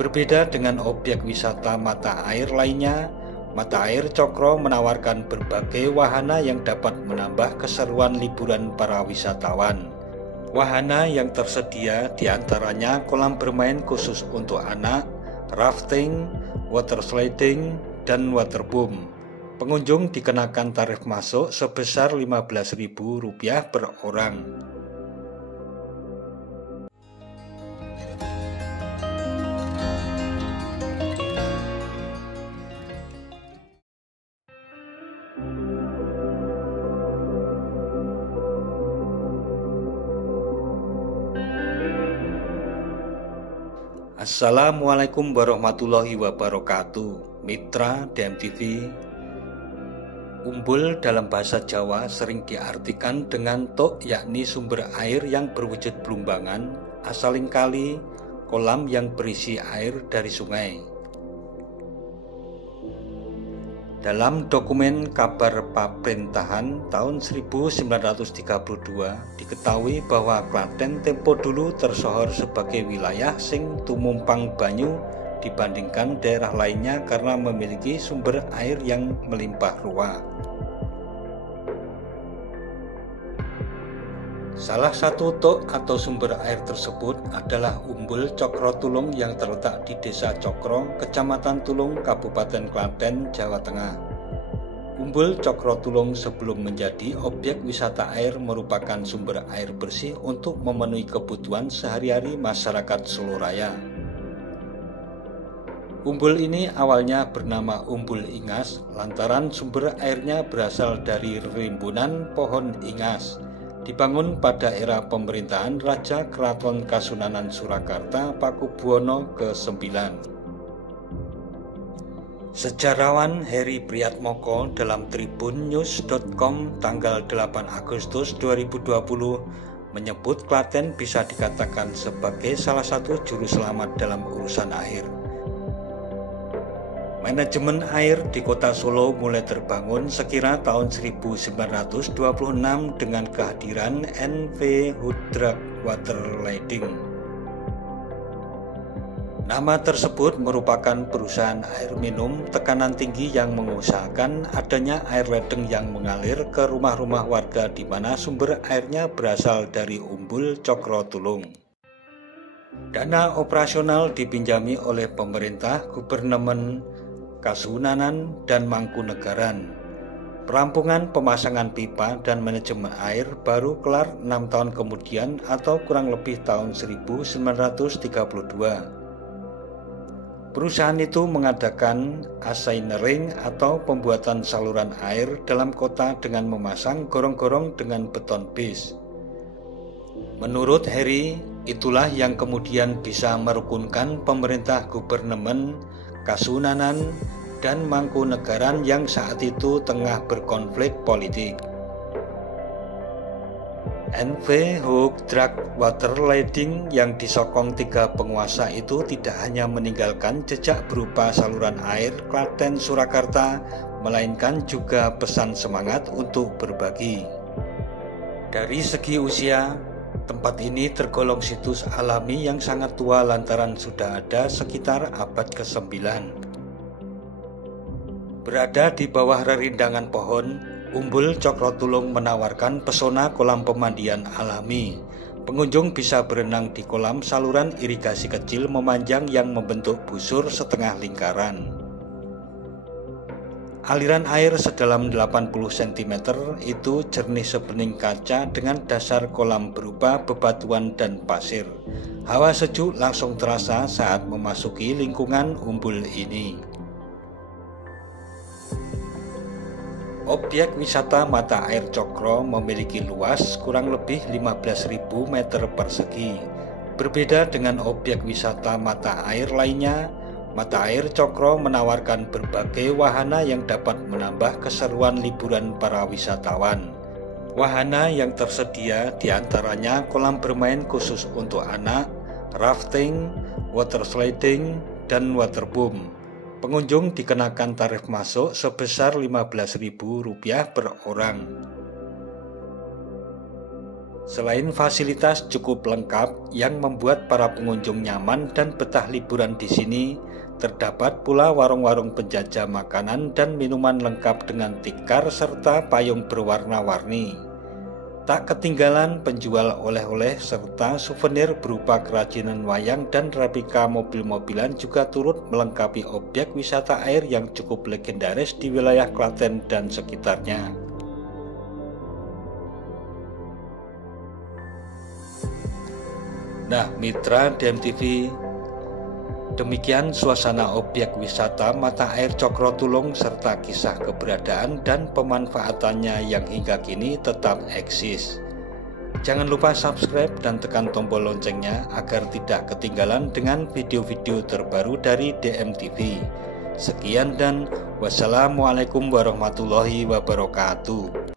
Berbeda dengan objek wisata mata air lainnya, Mata Air Cokro menawarkan berbagai wahana yang dapat menambah keseruan liburan para wisatawan. Wahana yang tersedia diantaranya kolam bermain khusus untuk anak, rafting, water sliding, dan waterboom. Pengunjung dikenakan tarif masuk sebesar Rp15.000 per orang. Assalamualaikum warahmatullahi wabarakatuh. Mitra DMTV. Umbul dalam bahasa Jawa sering diartikan dengan tok, yakni sumber air yang berwujud belumbangan, asaling kali, kolam yang berisi air dari sungai. Dalam dokumen kabar pamrentahan tahun 1932 diketahui bahwa Klaten tempo dulu tersohor sebagai wilayah sing tumumpang banyu dibandingkan daerah lainnya karena memiliki sumber air yang melimpah ruah. Salah satu tok atau sumber air tersebut adalah Umbul Cokro Tulung yang terletak di Desa Cokro, Kecamatan Tulung, Kabupaten Klaten, Jawa Tengah. Umbul Cokro Tulung sebelum menjadi objek wisata air merupakan sumber air bersih untuk memenuhi kebutuhan sehari-hari masyarakat Seloraya. Umbul ini awalnya bernama Umbul Ingas lantaran sumber airnya berasal dari rimbunan pohon ingas. Dibangun pada era pemerintahan Raja Keraton Kasunanan Surakarta Pakubuwono ke-9. Sejarawan Heri Priyatmoko dalam tribunnews.com tanggal 8 Agustus 2020 menyebut Klaten bisa dikatakan sebagai salah satu juru selamat dalam urusan air. Manajemen air di kota Solo mulai terbangun sekira tahun 1926 dengan kehadiran NV Hudrak Water Leading. Nama tersebut merupakan perusahaan air minum tekanan tinggi yang mengusahakan adanya air ledeng yang mengalir ke rumah-rumah warga di mana sumber airnya berasal dari Umbul Cokro Tulung. Dana operasional dipinjami oleh pemerintah, Gubernemen Kasunanan, dan Mangkunegaran. Perampungan pemasangan pipa dan manajemen air baru kelar 6 tahun kemudian atau kurang lebih tahun 1932. Perusahaan itu mengadakan assignering atau pembuatan saluran air dalam kota dengan memasang gorong-gorong dengan beton base. Menurut Heri, itulah yang kemudian bisa merukunkan pemerintah Gubernemen Kasunanan dan Mangkunegaran yang saat itu tengah berkonflik politik. NV Hudrak Water Leading yang disokong 3 penguasa itu tidak hanya meninggalkan jejak berupa saluran air Klaten Surakarta, melainkan juga pesan semangat untuk berbagi. Dari segi usia, tempat ini tergolong situs alami yang sangat tua lantaran sudah ada sekitar abad ke-9. Berada di bawah rerindangan pohon, Umbul Cokro Tulung menawarkan pesona kolam pemandian alami. Pengunjung bisa berenang di kolam saluran irigasi kecil memanjang yang membentuk busur setengah lingkaran. Aliran air sedalam 80 cm itu jernih sebening kaca dengan dasar kolam berupa bebatuan dan pasir. Hawa sejuk langsung terasa saat memasuki lingkungan umbul ini. Objek wisata Mata Air Cokro memiliki luas kurang lebih 15.000 meter persegi. Berbeda dengan objek wisata mata air lainnya, Mata Air Cokro menawarkan berbagai wahana yang dapat menambah keseruan liburan para wisatawan. Wahana yang tersedia diantaranya kolam bermain khusus untuk anak, rafting, water sliding, dan waterboom. Pengunjung dikenakan tarif masuk sebesar Rp15.000 per orang. Selain fasilitas cukup lengkap yang membuat para pengunjung nyaman dan betah liburan di sini, terdapat pula warung-warung penjajah makanan dan minuman lengkap dengan tikar serta payung berwarna-warni. Tak ketinggalan penjual oleh-oleh serta souvenir berupa kerajinan wayang dan replika mobil-mobilan juga turut melengkapi objek wisata air yang cukup legendaris di wilayah Klaten dan sekitarnya. Nah, mitra DMTV, demikian suasana objek wisata Mata Air Cokro Tulung serta kisah keberadaan dan pemanfaatannya yang hingga kini tetap eksis. Jangan lupa subscribe dan tekan tombol loncengnya agar tidak ketinggalan dengan video-video terbaru dari DMTV. Sekian dan wassalamualaikum warahmatullahi wabarakatuh.